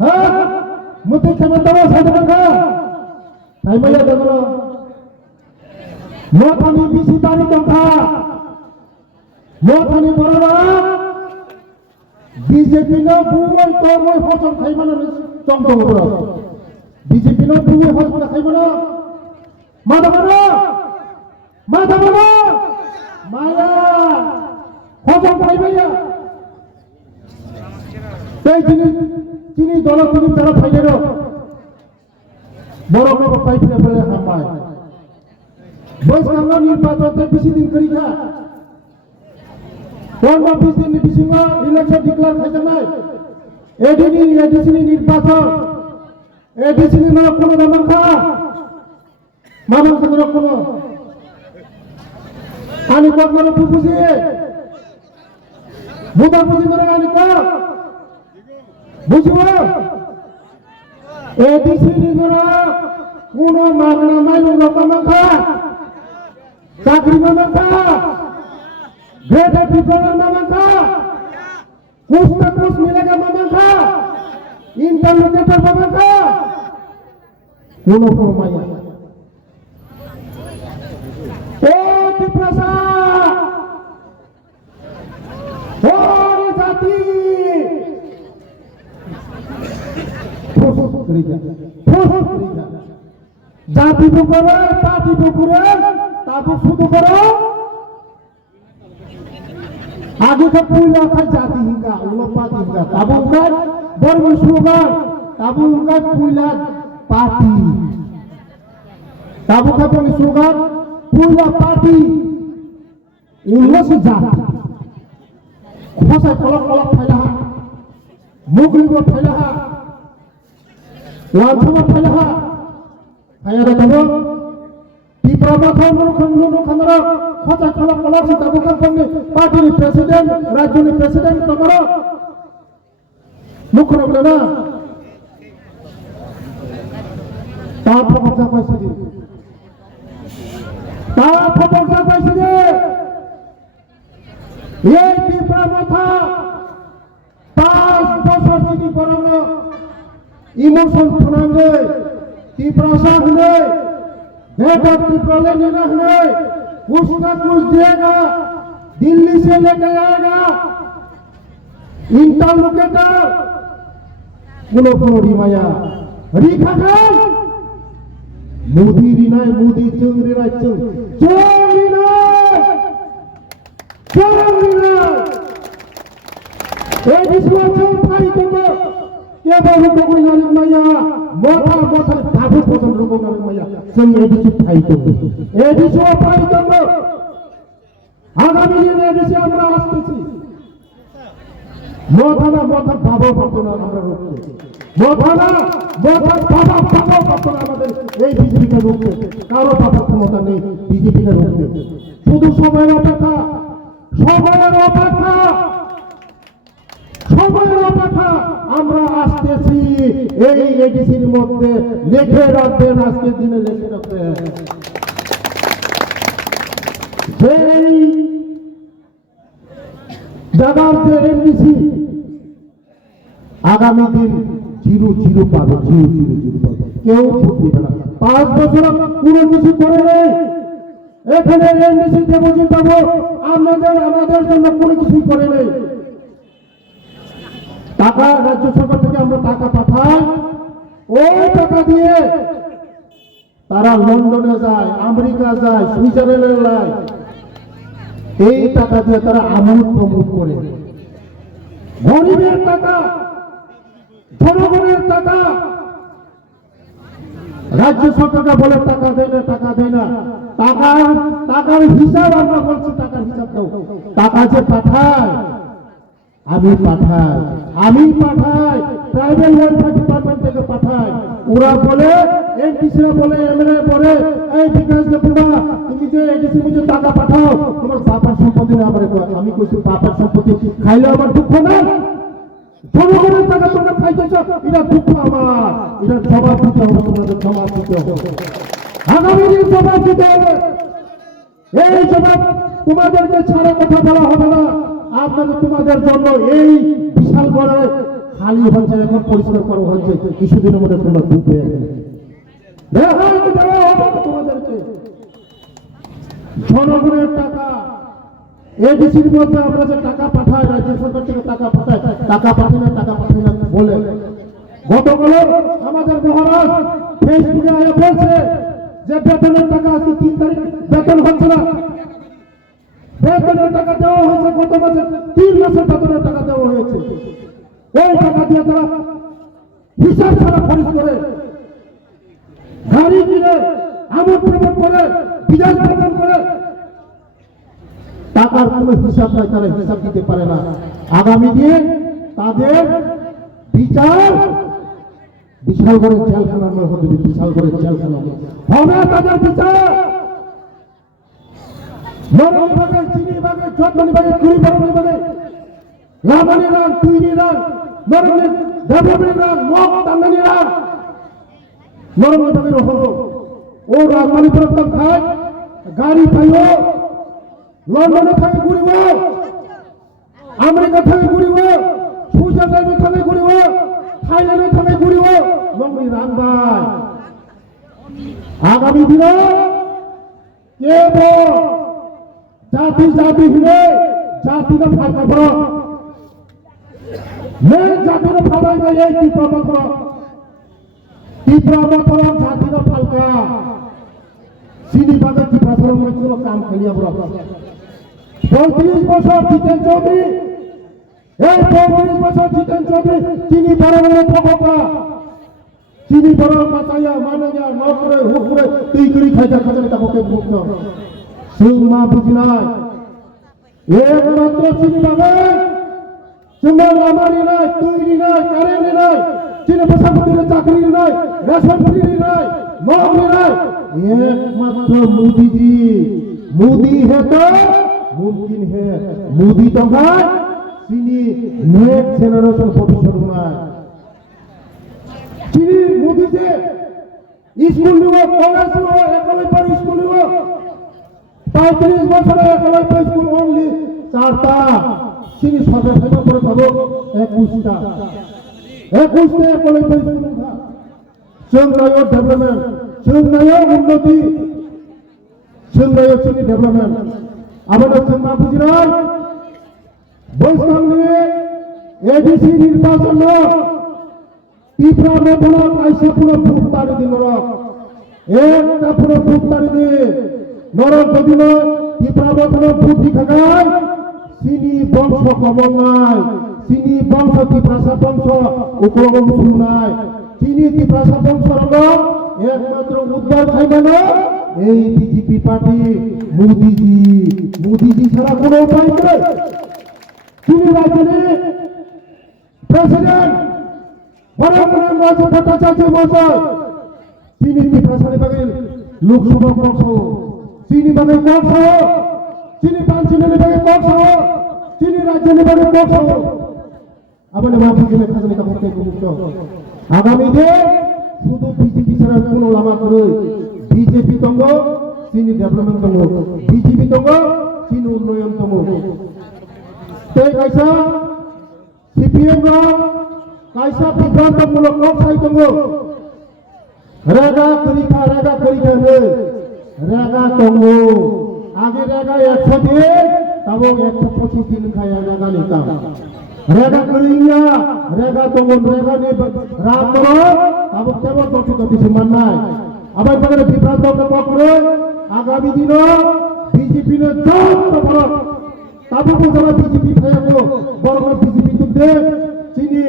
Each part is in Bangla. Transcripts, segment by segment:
হ্যাঁ মুতি কেমন দেবো সাথে টাকা তাই বলে দেব মথানি বিশি তারি টঙ্কা মথানি বড় বিজেপি না বুবই তবই ফসল খাইব না চমচম করে বিজেপি না বুবই ফসল খাইব না মাথা মাথা মায়া ফসল খাইবাইয়া এই চিনি দল চিনি তারা ফাইলে বড় বড় পাইপে বলে হামায় বৈশাখ নির্বাচনতে বেশি দিন করি খা 15-20 দিন ডিসেম্বর ইলেকশন ডিক্লেয়ার খাইছে নাই এডিসি নির্বাচন এডিসি না কোনো দামান খা মামন খাদের কোনো আনি কত করে বুঝি বুঝা বুঝি করে আনি কত বুঝিব এডিসি নিগরা কোনো মাগনা মাইলো রকমাখা চাকরি মামাখা भेटे डिप्लोमा मामाखा कुछ ना कुछ मिलेगा मामाखा इंटरलोकेटर मामाखा कोनो माया ओ दिप्रसा ओ जाति जाति बुकरे पार्टी बुकरे ताबु शुद्ध करो आगे का पुला का जाति हिंगा उलपा हिंगा ताबु उनका बर्म स्लोगन ताबु उनका पुला पार्टी ताबु का बर्म स्लोगन पुला पार्टी उल्लस जाति खोसा कलक कलक फैला मुगली को फैला लांछो को फैला आया देखो टीपरा था मुरुखन खंडरा खोसा कलक कलक से ताबु का बर्म पार्टी ने प्रेसिडेंट राज्य ने प्रेसिडेंट तमरो मुख रबले ना ताप फपजा पैसे दे ताप फपजा पैसे दे ये टीपरा माथा 5 বছর যদি পরানো इमोशन फनांगे टीपरा साथ ने बेटा टीपरा लेने ना है कुछ ना कुछ देगा दिल्ली से लेके आएगा इंटरलोकेटर कुनो रिमाया रिखा खान मोदी रिनाय मोदी चंग रिनाय चंग ए दिसवा चंग फाई तो के बाबू को कोई नाम माया मोथा बाबू को तुम लोगों नाम माया चंग ए दिस फाई तो ए दिसवा फाई तो आगामी दिन ए दिस আমরা আসতেছি मोथाना मोथा बाबा पातोना আমরা রুখতে मोथाना मोथा बाबा पातोना আমাদের এই বিজেপিকে রুখতে কারো বাবার ক্ষমতা নেই বিজেপিকে রুখতে শুধু সময়ের অপেক্ষা আমরা আসতেছি এই এডিসির মধ্যে লিখে রাখবেন আজকের দিনে লিখে রাখবেন সেই জায়গার যে এমডিসি আগামী দিন জিরো পাবে কেউ ভোট দিবে না 5 বছর কোনো কিছু করে নেই এখানে এমডিসি ডিপোজিট পাবো আমাদের জন্য কোনো কিছু করে নেই টাকা রাজ্য সরকার থেকে আমরা টাকা পাঠাই ওই টাকা দিয়ে তারা লন্ডনে যায় আমেরিকা যায় সুইজারল্যান্ডে যায় এই টাকা দিয়ে তারা আমোদ প্রমোদ করে গরিবের টাকা জনগণের টাকা রাজ্য সরকারকে বলে টাকা দেয় না টাকার হিসাব আমরা বলছি টাকার হিসাব দাও টাকা যে পাঠায় আমি পাঠাই ট্রাইবাল ওয়েলফেয়ার ডিপার্টমেন্ট থেকে পাঠাই ওরা বলে এমপিসিরা বলে এমএলএ বলে এই বিকাশ দেবুরা তুমি যে এডিসি মুঝে টাকা পাঠাও তোমার বাবার সম্পত্তি না আমারে আমি কইছি বাবার সম্পত্তি খাইলে আমার দুঃখ না জনগণের টাকা তোমরা খাইতেছ এটা দুঃখ আমার এটা জবাব দিতে হবে তোমাদের জবাব দিতে হবে আগামী দিন জবাব দিতে হবে এই জবাব তোমাদেরকে ছাড়া কথা বলা হবে না আপনাদের তোমাদের জন্য এই বিশাল বড় খালি হচ্ছে, এখন পরিষ্কার করা হচ্ছে, কিছুদিনের মধ্যে তোমরা ডুব হয়ে গেলে তোমাদেরকে জনগণের টাকা এডিসির মধ্যে আমরা যে টাকা পাঠাই, রাজ্য সরকার থেকে টাকা পাঠাই, টাকা পাঠাই না বলে গতকাল আমাদের মহারাজ ফেসবুকে বলছে যে বেতনের টাকা আজকে 3 তারিখ বেতন হচ্ছে না। বেতনের টাকা দেওয়া হয়েছে গত মাসে, 3 মাসের বেতনের টাকা দেওয়া হয়েছে। ওই টাকা দিয়ে তারা হিসাব ছাড়া খরচ করে, গাড়ি কিনে, আমোদ প্রমোদ করে, বিদেশ ভ্রমণ করে, টাকার কোনো হিসাব নাই, তারা হিসাব দিতে পারে না। আগামী দিন তাদের বিচার বিশাল করে জেলখানার মধ্যে হবে, বিশাল করে জেলখানা হবে তাদের বিচার। নরম বিভাগে, চিনি বিভাগে, চটমনি বিভাগে, কুড়ি বরমনি বিভাগে, লামানি রান, তুইনি রান, নরমনি দেবরমনি রান, মগ তাঙ্গানি রান, নরম বিভাগের হলো ও রাজমানি প্রত্যেক খায়, গাড়ি পাইও, লন্ডনে থাকে ঘুরিব, আমেরিকা থেকে ঘুরিব, সুইজারল্যান্ডে থেকে ঘুরিব, থাইল্যান্ডে থেকে ঘুরিব, নমরি রান ভাই। আগামী দিনে কেবল জাতি জাতি হিলে জাতির ফাঁকা ভর মেন জাতির ফাঁকা নাই, এই তীব্র মতর জাতির ফালকা চিনি বাদে কি ভাষার মধ্যে কাম খেলিয়া বড় 35 বছর জিতেন চৌধুরী, এই 35 বছর জিতেন চৌধুরী চিনি বড় ফকা, চিনি বড় মাতাইয়া মানাইয়া নকরে হুকুরে তুই করি খাইতা খাইতা তাকে মুক্ত সুমা বুঝি নাই। একমাত্র চিনি বাদে সুন্দর লামারি নাই, তুইরি নাই, কারেন্ট নাই, চিনি প্রশাসনের চাকরি নাই, রেশন ফ্রি নাই, নকরি নাই, একমাত্র मोदी जी। मोदी है तो मुमकिन है, मोदी तो है चीनी नेक्स्ट जनरेशन भविष्य बनाए। चीनी मोदी से स्कूल निवो, कॉलेज निवो, एकलय पर स्कूल निवो, 35 বছরে একলয় पर स्कूल ओनली 4টা, चीनी সরকার সেবা করে পাবো 21টা একলয় पर स्कूल था। संघनायो डेवलपमेंट, संघनायो उन्नति, संघनायो चीनी डेवलपमेंट আমাদের সংঘ বুঝিরাই বৈষ্ণব নিয়ে এডিসি নির্বাচন তীব্র মেদনা কাইসা পুরো ভোট তাড়ি দিল, একটা পুরো ভোট তাড়ি দিয়ে নরক যদি নয় তীব্র মেদনা ভোট দিখাগায় চিনি বংশ কমল নাই, চিনি বংশ তীব্রাসা বংশ উপলব্ধ নাই, চিনি তীব্রাসা বংশ হলো একমাত্র উদ্ধার খাইবে না এই বিজেপি পার্টি। মোদিজি ছাড়া কোনো উপায় নেই। চিনি রাজ্যের প্রেসিডেন্ট রাজ্য ভট্টাচার্য মহাশয় চিনি তীব্রাসা বিভাগের লোকসভা কক্ষ, চিনি বিভাগের কক্ষ, চিনি পাঞ্চিনী বিভাগের কক্ষ, চিনি রাজ্য বিভাগের কক্ষ আমাদের মাফিজের খাজনে কাপড় মুক্ত। আগামী দিন শুধু বিজেপি ছাড়া কোন লামা করে বিজেপি তঙ্গ চিনি ডেভেলপমেন্ট তঙ্গ, বিজেপি তঙ্গ চিনি উন্নয়ন তঙ্গ। তাই কাইসা সিপিএম কাইসা বিভ্রান্তমূলক অবসাই তঙ্গ রেগা করিখা রেগা তঙ্গ আগে রেগা 100 দিন তবে 125 দিন খায় রেগা নিতাম রেগা করিয়া রেগা তঙ্গ রেগা নে রাত করো তবে কেবল কত সমান নাই। আবার বলে বিভ্রান্ত করে আগামী দিন বিজেপি নে যত বড় তবে যারা বিজেপি খাইবো বড় বিজেপি যুদ্ধে চিনি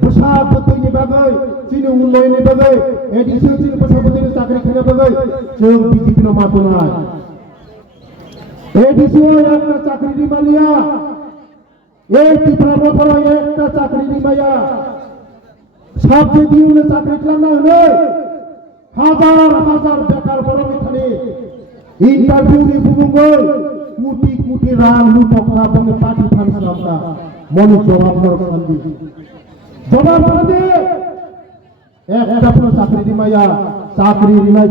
প্রসাদপতি নিবাগে, চিনি উন্নয়ন নিবাগে, এডিসি চিনি প্রসাদপতির চাকরি খেয়ে নিবাগে, কেউ বিজেপি না মাতো নাই। এডিসিও একটা চাকরি নিবালিয়া, এই ত্রিপুরা বছর একটা চাকরি নিবাইয়া সব যে দিন চাকরি খেলাম না হলে হাজার হাজার বেকার বড় মিথানে ইন্টারভিউ নিয়ে বুবুঙ্গল কোটি কোটি রান লুটকরা বলে পার্টি ফান্ডা মনে জবাব শান্তি জবাব দে একটা পুরো চাকরি দিমাইয়া চাকরি রিমাই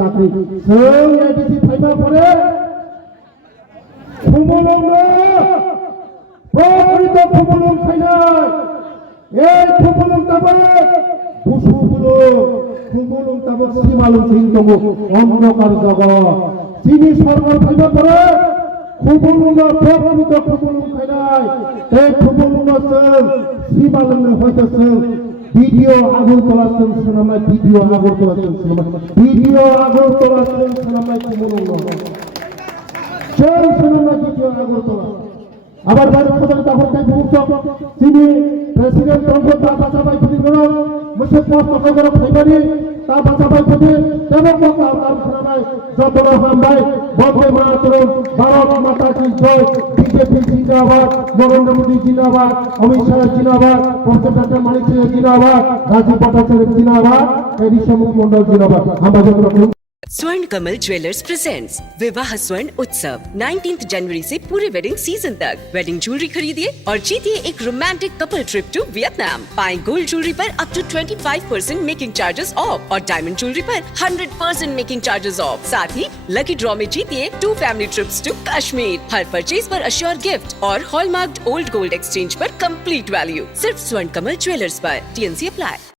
চাকরি সেই এডিসি ফাইবা পরে খুমলং প্রকৃত খুমলং খাইনাই এই খুবুলুম তাবক খুশুগুলো খুবুলুম তাবক সীমালুম সিংতম অন্ধকার জগৎ চিনি সরকার ফাইবা পরে খুবুলুম প্রকৃত খুবুলুম খাইনাই এই খুবুলুম সীমালুম হইতেছে ভিডিও আগরতলা সিনেমায় ভিডিও আগরতলা সিনেমায় ভিডিও আগরতলা সিনেমায় খুবুলুম সেই সিনেমা ভিডিও আগরতলা আবার বাইরে খবর তখন তাই মুহূর্ত তিনি প্রেসিডেন্ট ট্রাম্প তা বাঁচাবাই খুঁজি করো মুসে পোস্ট করে ফাইবারি তা বাঁচাবাই খুঁজি এবং তার সিনেমায় যতটা হামবাই বন্দে মাতরম ভারত মাতা কি জয় বিজেপি জিন্দাবাদ নরেন্দ্র মোদী জিন্দাবাদ অমিত শাহ জিন্দাবাদ প্রফেসর ডক্টর মানিক সিং জিন্দাবাদ রাজীব ভট্টাচার্য জিন্দাবাদ এডিশন মুখমন্ডল জিন্দাবাদ আমরা যতটা स्वर्ण कमल ज्वेलर्स प्रेजेंट्स विवाह स्वर्ण उत्सव 19 जनवरी से पूरे वेडिंग सीजन तक वेडिंग ज्वेलरी खरीदिए और जीतिए एक romantic couple trip to Vietnam. पाएं गोल्ड ज्वेलरी पर up to 25% making charges off और डायमंड ज्वेलरी पर 100% मेकिंग चार्जेस ऑफ। साथ ही लकी ड्रॉ में जीतिए 2 फैमिली ट्रिप्स टू कश्मीर। हर परचेज पर अश्योर गिफ्ट और हॉलमार्क्ड ओल्ड गोल्ड एक्सचेंज पर कंप्लीट वैल्यू सिर्फ स्वर्ण कमल ज्वेलर्स पर। TNC apply.